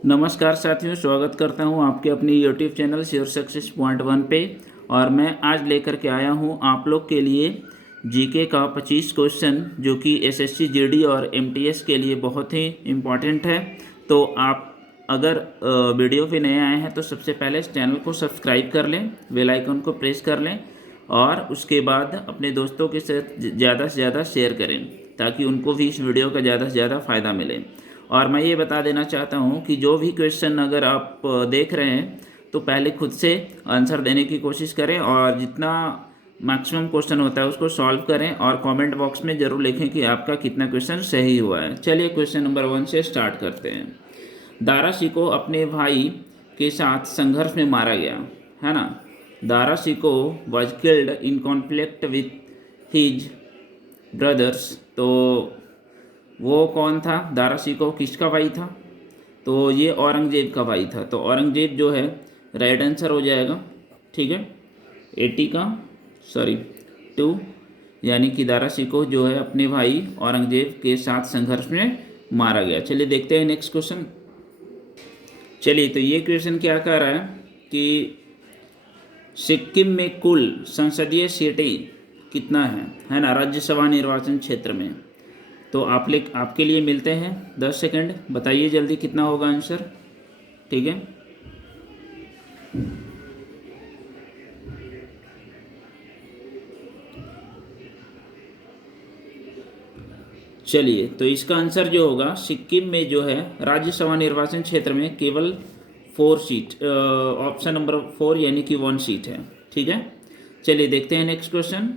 नमस्कार साथियों, स्वागत करता हूं आपके अपनी YouTube channel sure success point one पे। और मैं आज लेकर के आया हूं आप लोग के लिए जीके का 25 क्वेश्चन, जो कि एसएससी जीडी और एमटीएस के लिए बहुत ही इम्पॉर्टेंट है। तो आप अगर वीडियो पे नए आए हैं तो सबसे पहले इस चैनल को सब्सक्राइब कर लें, बेल आइकन को प्रेस कर लें और उसके बाद अपने दोस्तों के साथ ज़्यादा से ज़्यादा शेयर करें, ताकि उनको भी इस वीडियो का ज़्यादा से ज़्यादा फ़ायदा मिले। और मैं ये बता देना चाहता हूँ कि जो भी क्वेश्चन अगर आप देख रहे हैं तो पहले खुद से आंसर देने की कोशिश करें, और जितना मैक्सिमम क्वेश्चन होता है उसको सॉल्व करें और कमेंट बॉक्स में ज़रूर लिखें कि आपका कितना क्वेश्चन सही हुआ है। चलिए क्वेश्चन नंबर 1 से स्टार्ट करते हैं। दारा शिकोह अपने भाई के साथ संघर्ष में मारा गया, है ना। Dara Shikoh was killed in conflict with his brothers. तो वो कौन था? दारा शिकोह किसका भाई था? तो ये औरंगजेब का भाई था। तो औरंगजेब जो है राइट आंसर हो जाएगा। ठीक है, 80 का सॉरी 2, यानी कि दारा शिकोह जो है अपने भाई औरंगजेब के साथ संघर्ष में मारा गया। चलिए देखते हैं नेक्स्ट क्वेश्चन। चलिए, तो ये क्वेश्चन क्या कह रहा है कि सिक्किम में कुल संसदीय सीटें कितना है ना, राज्यसभा निर्वाचन क्षेत्र में। तो आपके लिए मिलते हैं 10 सेकंड, बताइए जल्दी कितना होगा आंसर। ठीक है, चलिए, तो इसका आंसर जो होगा, सिक्किम में जो है राज्यसभा निर्वाचन क्षेत्र में केवल 4 सीट, ऑप्शन नंबर 4 यानी कि 1 सीट है। ठीक है, चलिए देखते हैं नेक्स्ट क्वेश्चन।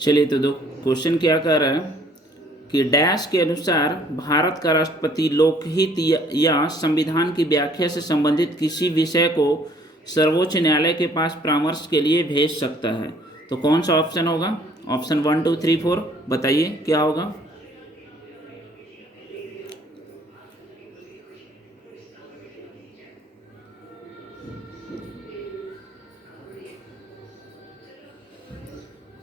चलिए, तो दो क्वेश्चन क्या कह रहा है कि डैश के अनुसार भारत का राष्ट्रपति लोकहित या संविधान की व्याख्या से संबंधित किसी विषय को सर्वोच्च न्यायालय के पास परामर्श के लिए भेज सकता है। तो कौन सा ऑप्शन होगा? ऑप्शन 1 2 3 4, बताइए क्या होगा।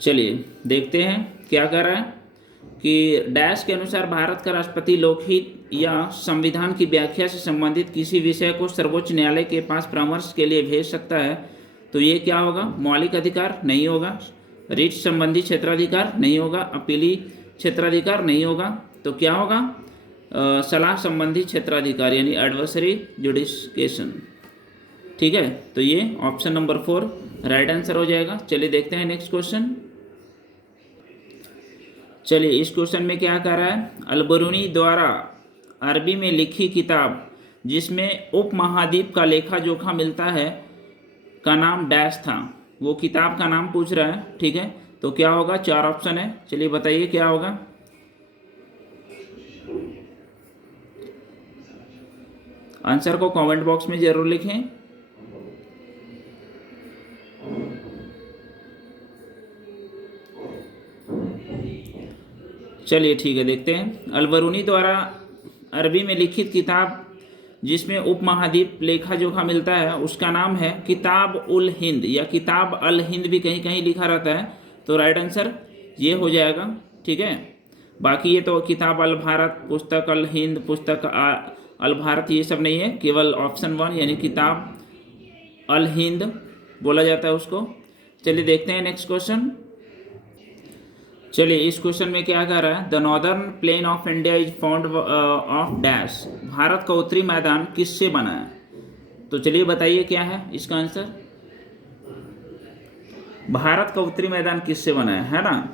चलिए देखते हैं क्या कह रहा है कि डैश के अनुसार भारत का राष्ट्रपति लोकहित या संविधान की व्याख्या से संबंधित किसी विषय को सर्वोच्च न्यायालय के पास परामर्श के लिए भेज सकता है। तो ये क्या होगा? मौलिक अधिकार नहीं होगा, रीट संबंधी क्षेत्राधिकार नहीं होगा, अपीली क्षेत्राधिकार नहीं होगा। तो क्या होगा? सलाह संबंधी क्षेत्राधिकार यानी एडवर्सरी जुडिशकेशन। ठीक है, तो ये ऑप्शन नंबर 4 राइट आंसर हो जाएगा। चलिए देखते हैं नेक्स्ट क्वेश्चन। चलिए, इस क्वेश्चन में क्या कह रहा है, अलबरूनी द्वारा अरबी में लिखी किताब जिसमें उपमहाद्वीप का लेखा जोखा मिलता है का नाम डैश था। वो किताब का नाम पूछ रहा है। ठीक है, तो क्या होगा? 4 ऑप्शन है, चलिए बताइए क्या होगा। आंसर को कमेंट बॉक्स में जरूर लिखें। चलिए ठीक है, देखते हैं। अलबरूनी द्वारा अरबी में लिखित किताब जिसमें उपमहाद्वीप लेखा जोखा मिलता है उसका नाम है किताब उल हिंद, या किताब अल हिंद भी कहीं कहीं लिखा रहता है। तो राइट आंसर ये हो जाएगा। ठीक है, बाकी ये तो किताब अल भारत, पुस्तक अल हिंद, पुस्तक अल भारत, ये सब नहीं है, केवल ऑप्शन 1 यानी किताब अल हिंद बोला जाता है उसको। चलिए देखते हैं नेक्स्ट क्वेश्चन। चलिए, इस क्वेश्चन में क्या कह रहा है, the northern plain of India is found of dash. Bharat का उत्तरी मैदान किससे बना है? तो चलिए बताइए क्या है इसका आंसर। भारत का उत्तरी मैदान किससे बना है ना।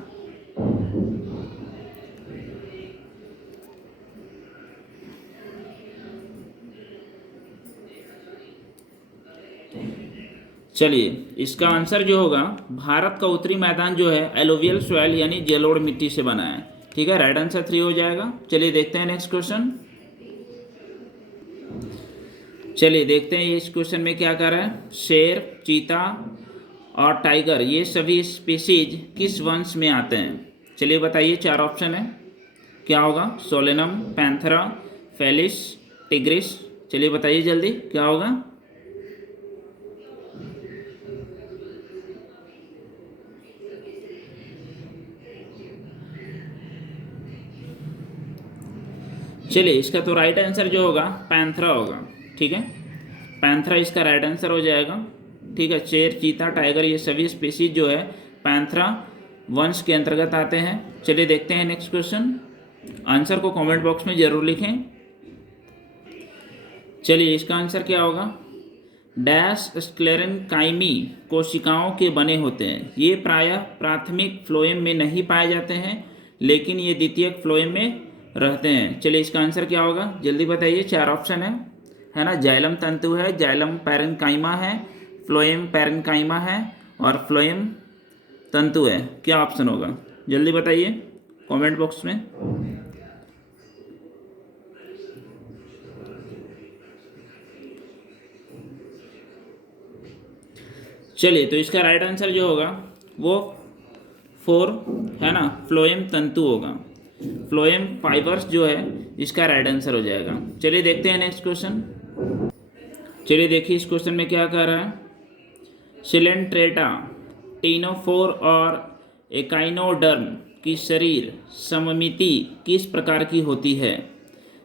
चलिए, इसका आंसर जो होगा, भारत का उत्तरी मैदान जो है एलोवियल सॉइल यानी जलोढ़ मिट्टी से बना है। ठीक है, राइट आंसर 3 हो जाएगा। चलिए देखते हैं नेक्स्ट क्वेश्चन। चलिए देखते हैं इस क्वेश्चन में क्या कर रहा है, शेर, चीता और टाइगर ये सभी स्पीसीज किस वंश में आते हैं? चलिए बताइए, 4 ऑप्शन है, क्या होगा? Solanum, Panthera, Felis, Tigris. चलिए बताइए जल्दी क्या होगा। चलिए इसका तो राइट आंसर जो होगा पैंथरा होगा, ठीक है। पैंथरा इसका राइट आंसर हो जाएगा, ठीक है। शेर, चीता, टाइगर ये सभी स्पीसीज जो है पैंथरा वंश के अंतर्गत आते हैं। चलिए देखते हैं नेक्स्ट क्वेश्चन। आंसर को कमेंट बॉक्स में जरूर लिखें। चलिए इसका आंसर क्या होगा। डैश स्क्लेरेनकाइमी कोशिकाओं के बने होते हैं। ये प्रायः प्राथमिक फ्लोएम में नहीं पाए जाते हैं, लेकिन ये द्वितीयक फ्लोएम में रहते हैं। चलिए इसका आंसर क्या होगा, जल्दी बताइए। 4 ऑप्शन है ना। जाइलम तंतु है, जाइलम पैरेन्काइमा है, फ्लोएम पैरेन्काइमा है और फ्लोएम तंतु है। क्या ऑप्शन होगा, जल्दी बताइए कमेंट बॉक्स में। चलिए तो इसका राइट आंसर जो होगा वो 4 है ना, फ्लोएम तंतु होगा। फ्लोएम फाइबर्स जो है इसका राइट आंसर हो जाएगा। चलिए देखते हैं नेक्स्ट क्वेश्चन। चलिए देखिए इस क्वेश्चन में क्या कह रहा है। सिलेंट्रेटा, टीनोफोर और एकाइनोडर्म की शरीर सममिति किस प्रकार की होती है।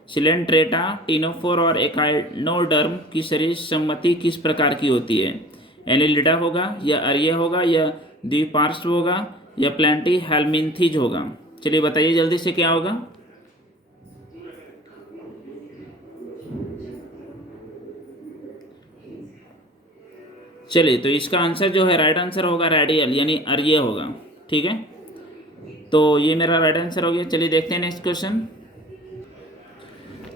सिलेंट्रेटा, टीनोफोर और एकाइनोडर्म की शरीर सममिति किस प्रकार की होती है। एनिलिडा होगा या अर्य होगा या द्विपार्श्व होगा या प्लेंटी हेलमिंथीज होगा। चलिए बताइए जल्दी से क्या होगा। चलिए तो इसका आंसर जो है राइट आंसर होगा रेडियल यानी अर्य होगा, ठीक है। तो ये मेरा राइट आंसर हो गया। चलिए देखते हैं नेक्स्ट क्वेश्चन।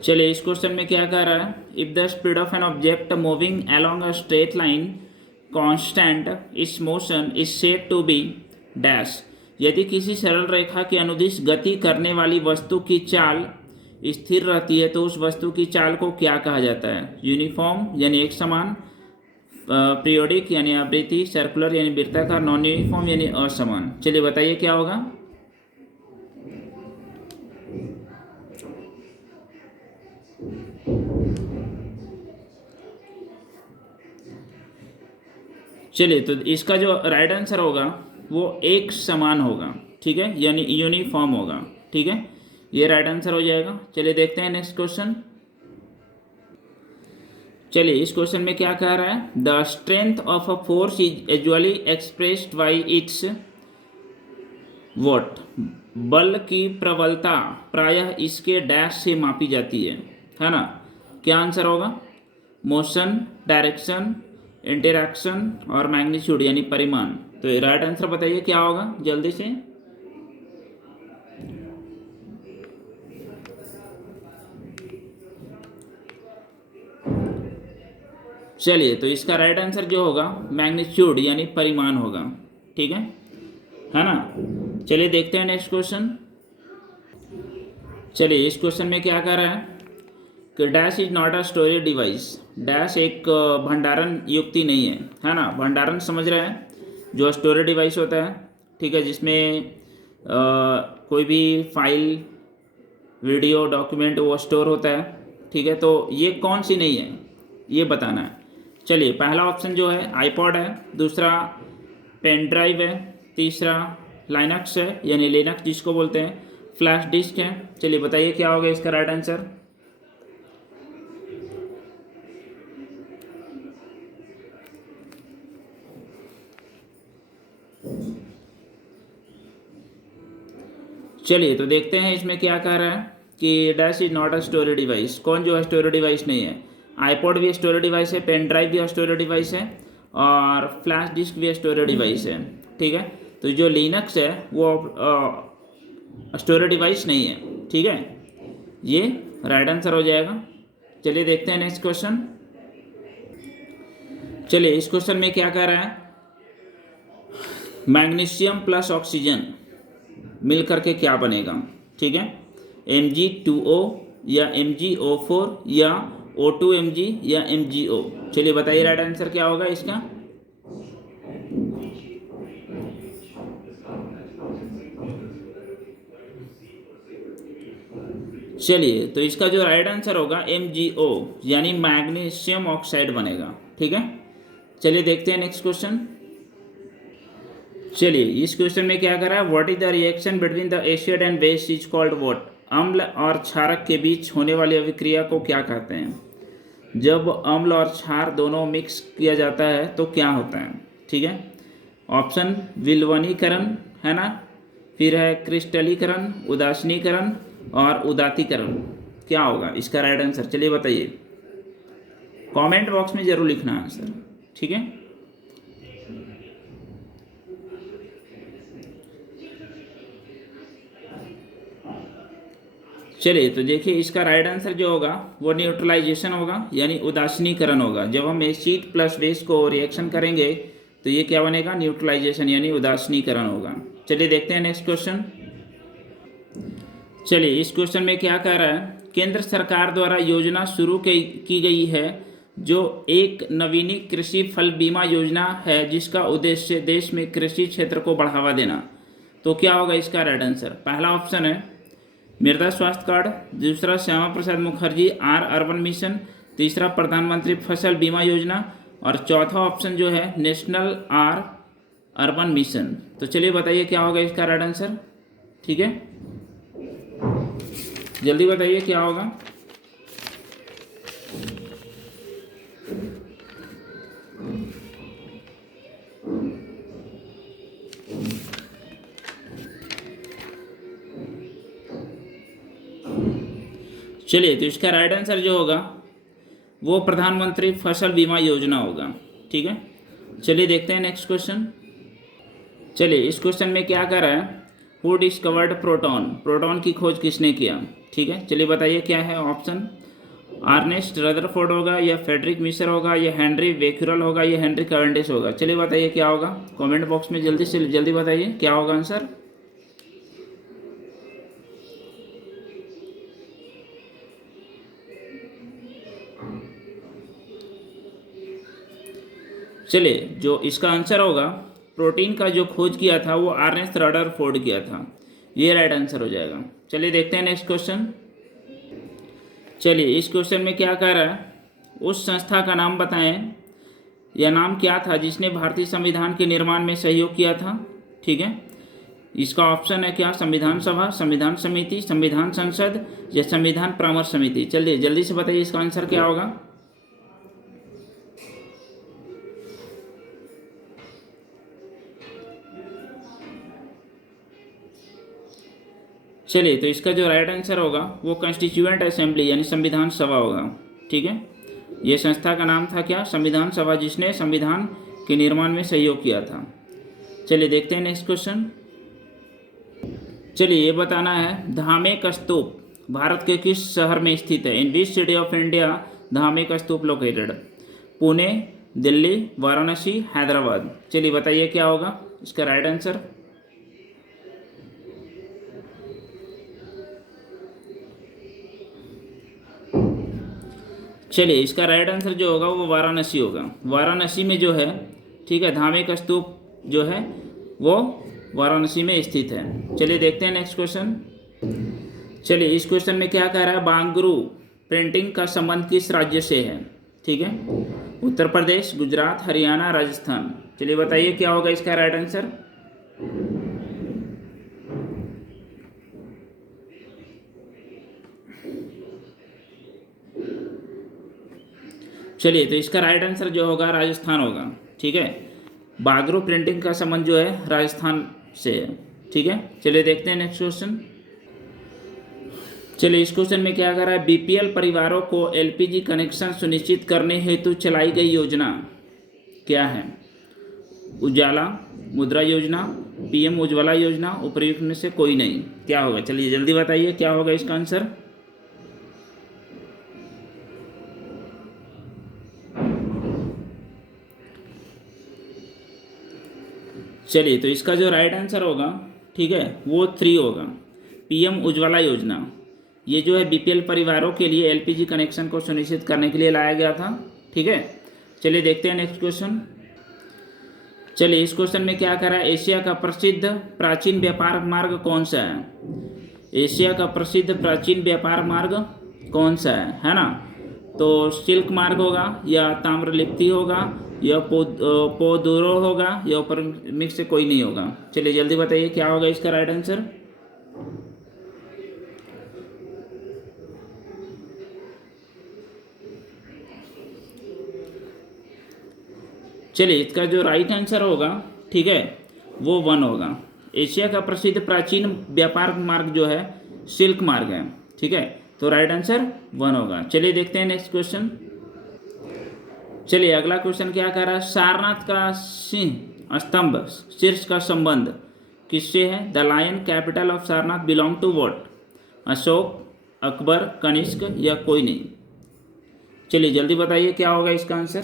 चलिए इस क्वेश्चन में क्या कह रहा है। If the speed of an object moving along a straight line constant its motion is said to be dash. यदि किसी सरल रेखा के अनुदिश गति करने वाली वस्तु की चाल स्थिर रहती है तो उस वस्तु की चाल को क्या कहा जाता है। यूनिफॉर्म यानी एक समान, पीरियोडिक यानी आवृत्ति, सर्कुलर यानी वृत्ताकार, नॉन यूनिफॉर्म यानी असमान। चलिए बताइए क्या होगा। चलिए तो इसका जो राइट आंसर होगा वो एक समान होगा, ठीक है, यानी यूनिफॉर्म होगा, ठीक है। ये राइट आंसर हो जाएगा। चलिए देखते हैं नेक्स्ट क्वेश्चन। चलिए इस क्वेश्चन में क्या कह रहा है। The strength of a force is usually expressed by it's what. बल की प्रबलता प्रायः इसके डैश से मापी जाती है ना। क्या आंसर होगा। मोशन, डायरेक्शन, इंटरैक्शन और मैग्नीट्यूड यानी परिमाण। तो राइट आंसर बताइए क्या होगा जल्दी से। चलिए तो इसका राइट आंसर जो होगा मैग्नीट्यूड यानी परिमाण होगा, ठीक है ना। चलिए देखते हैं नेक्स्ट क्वेश्चन। चलिए इस क्वेश्चन में क्या कह रहा है कि dash is not a storage device. Dash एक भंडारण युक्ति नहीं है ना। भंडारण समझ रहे हैं, जो स्टोरेज डिवाइस होता है, ठीक है, जिसमें कोई भी फाइल, वीडियो, डॉक्यूमेंट वो स्टोर होता है, ठीक है। तो ये कौन सी नहीं है ये बताना है। चलिए पहला ऑप्शन जो है आईपॉड है, दूसरा पेन ड्राइव है, तीसरा लाइनक्स है यानी लिनक्स जिसको बोलते हैं, फ्लैश डिस्क है। चलिए बताइए क्या होगा इसका राइट आंसर। चलिए तो देखते हैं इसमें क्या कह रहा है कि dash is not a storage device. कौन जो है स्टोरेज डिवाइस नहीं है। आईपॉड भी स्टोरेज डिवाइस है, पेन ड्राइव भी स्टोरेज डिवाइस है और फ्लैश डिस्क भी स्टोरेज डिवाइस है, ठीक है। तो जो लिनक्स है वो स्टोरेज डिवाइस नहीं है, ठीक है। ये राइट आंसर हो जाएगा। चलिए देखते हैं नेक्स्ट क्वेश्चन। चलिए इस क्वेश्चन में क्या कह रहा है। मैग्नीशियम प्लस ऑक्सीजन मिल करके क्या बनेगा, ठीक है। Mg2O या MgO4 या O2Mg या MgO। चलिए बताइए राइट आंसर क्या होगा इसका। चलिए तो इसका जो राइट आंसर होगा MgO यानी मैग्नीशियम ऑक्साइड बनेगा, ठीक है। चलिए देखते हैं नेक्स्ट क्वेश्चन। चलिए इस क्वेश्चन में क्या कर रहा है। What is the reaction between the acid and base is called what. अम्ल और क्षारक के बीच होने वाली अभिक्रिया को क्या कहते हैं? जब अम्ल और क्षार दोनों मिक्स किया जाता है तो क्या होता है? ठीक है, ऑप्शन विलवनीकरण है ना, फिर है क्रिस्टलीकरण, उदासीनीकरण और उदातीकरण। क्या होगा इसका राइट आंसर? चलिए बताइए, कमेंट बॉक्स में जरूर लिखना आंसर। ठीक है, चलिए तो देखिए इसका राइट आंसर जो होगा वो न्यूट्रलाइजेशन होगा, यानी उदासीनीकरण होगा। जब हम एसिड प्लस बेस को रिएक्शन करेंगे तो ये क्या बनेगा? न्यूट्रलाइजेशन यानी उदासीनीकरण होगा। चलिए देखते हैं नेक्स्ट क्वेश्चन। चलिए इस क्वेश्चन में क्या कह रहा है? केंद्र सरकार द्वारा योजना शुरू की गई है जो एक नवीनीकृत कृषि फल बीमा योजना है जिसका उद्देश्य देश में कृषि क्षेत्र को बढ़ावा देना। तो क्या होगा इसका राइट आंसर? पहला ऑप्शन है मृदा स्वास्थ्य कार्ड, दूसरा Shyama Prasad Mukherjee are urban mission, तीसरा प्रधानमंत्री फसल बीमा योजना और चौथा ऑप्शन जो है नेशनल आर अर्बन मिशन। तो चलिए बताइए क्या होगा इसका राइट आंसर। ठीक है, जल्दी बताइए क्या होगा। चलिए तो इसका राइट आंसर जो होगा वो प्रधानमंत्री फसल बीमा योजना होगा। ठीक है, चलिए देखते हैं नेक्स्ट क्वेश्चन। चलिए इस क्वेश्चन में क्या कर रहा है? Who discovered proton? प्रोटॉन की खोज किसने किया? ठीक है, चलिए बताइए क्या है ऑप्शन। अर्नेस्ट रदरफोर्ड होगा, या फ्रेडरिक मिशर होगा, या हेनरी बेक्यूरेल होगा, या हेनरी कैवेंडिश होगा। चलिए बताइए क्या होगा, कमेंट बॉक्स में जल्दी से जल्दी बताइए क्या होगा आंसर। चलिए जो इसका आंसर होगा, प्रोटीन का जो खोज किया था वो अर्नेस्ट रदरफोर्ड किया था, ये राइट आंसर हो जाएगा। चलिए देखते हैं नेक्स्ट क्वेश्चन। चलिए इस क्वेश्चन में क्या कह रहा है? उस संस्था का नाम बताएं या नाम क्या था जिसने भारतीय संविधान के निर्माण में सहयोग किया था। ठीक है, इसका ऑप्शन है क्या? संविधान सभा, संविधान समिति, संविधान संसद या संविधान परामर्श समिति। चलिए जल्दी से बताइए इसका आंसर क्या होगा। चलिए तो इसका जो राइट आंसर होगा वो कॉन्स्टिट्यूएंट असेंबली यानी संविधान सभा होगा। ठीक है, ये संस्था का नाम था क्या? संविधान सभा, जिसने संविधान के निर्माण में सहयोग किया था। चलिए देखते हैं नेक्स्ट क्वेश्चन। चलिए ये बताना है, धामे का स्तूप भारत के किस शहर में स्थित है? इन विच सिटी ऑफ इंडिया धामे का स्तूप लोकेटेड? पुणे, दिल्ली, वाराणसी, हैदराबाद। चलिए बताइए क्या होगा इसका राइट आंसर। चलिए इसका राइट आंसर जो होगा वो वाराणसी होगा। वाराणसी में जो है, ठीक है, धामे का स्तूप जो है वो वाराणसी में स्थित है। चलिए देखते हैं नेक्स्ट क्वेश्चन। चलिए इस क्वेश्चन में क्या कह रहा है? बांगरू प्रिंटिंग का संबंध किस राज्य से है? ठीक है, उत्तर प्रदेश, गुजरात, हरियाणा, राजस्थान। चलिए बताइए क्या होगा इसका राइट आंसर। चलिए तो इसका राइट आंसर जो होगा राजस्थान होगा। ठीक है, बागरू प्रिंटिंग का संबंध जो है राजस्थान से है। ठीक है, चलिए देखते हैं नेक्स्ट क्वेश्चन। चलिए इस क्वेश्चन में क्या कर रहा है? बीपीएल परिवारों को एलपीजी कनेक्शन सुनिश्चित करने हेतु चलाई गई योजना क्या है? उजाला, मुद्रा योजना, पीएम उज्ज्वला योजना, उपयुक्त में से कोई नहीं। क्या होगा? चलिए जल्दी बताइए क्या होगा इसका आंसर। चलिए तो इसका जो राइट आंसर होगा, ठीक है, वो 3 होगा, पीएम उज्ज्वला योजना। ये जो है बीपीएल परिवारों के लिए एलपीजी कनेक्शन को सुनिश्चित करने के लिए लाया गया था। ठीक है, चलिए देखते हैं नेक्स्ट क्वेश्चन। चलिए इस क्वेश्चन में क्या करा है? एशिया का प्रसिद्ध प्राचीन व्यापार मार्ग कौन सा है? एशिया का प्रसिद्ध प्राचीन व्यापार मार्ग कौन सा है ना? तो सिल्क मार्ग होगा, या ताम्रलिप्ति होगा, या पोदोरो होगा, या ऊपर मिक्स से कोई नहीं होगा। चलिए जल्दी बताइए क्या होगा इसका राइट आंसर। चलिए इसका जो राइट आंसर होगा, ठीक है, वो 1 होगा। एशिया का प्रसिद्ध प्राचीन व्यापार मार्ग जो है सिल्क मार्ग है, ठीक है, तो राइट आंसर 1 होगा। चलिए देखते हैं नेक्स्ट क्वेश्चन। चलिए अगला क्वेश्चन क्या कह रहा है, सारनाथ का सिंह स्तंभ शीर्ष का संबंध किससे है? The lion capital of Sarnath belong to what? Ashoka, Akbar, Kanishka या कोई नहीं? चलिए जल्दी बताइए क्या होगा इसका आंसर।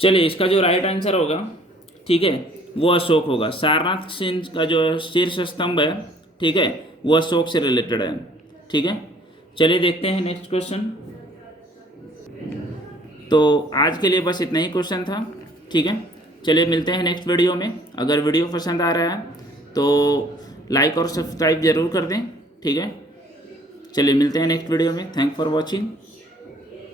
चलिए इसका जो राइट आंसर होगा, ठीक है, वो अशोक होगा। सारनाथ सिंह का जो शीर्ष स्तंभ है, ठीक है, वो अशोक से रिलेटेड है, ठीक है। चलिए देखते हैं नेक्स्ट क्वेश्चन। तो आज के लिए बस इतना ही क्वेश्चन था, ठीक है। चलिए मिलते हैं नेक्स्ट वीडियो में। अगर वीडियो पसंद आ रहा है तो लाइक और सब्सक्राइब जरूर कर दें, ठीक है। चलिए मिलते हैं नेक्स्ट वीडियो में। Thank for watching.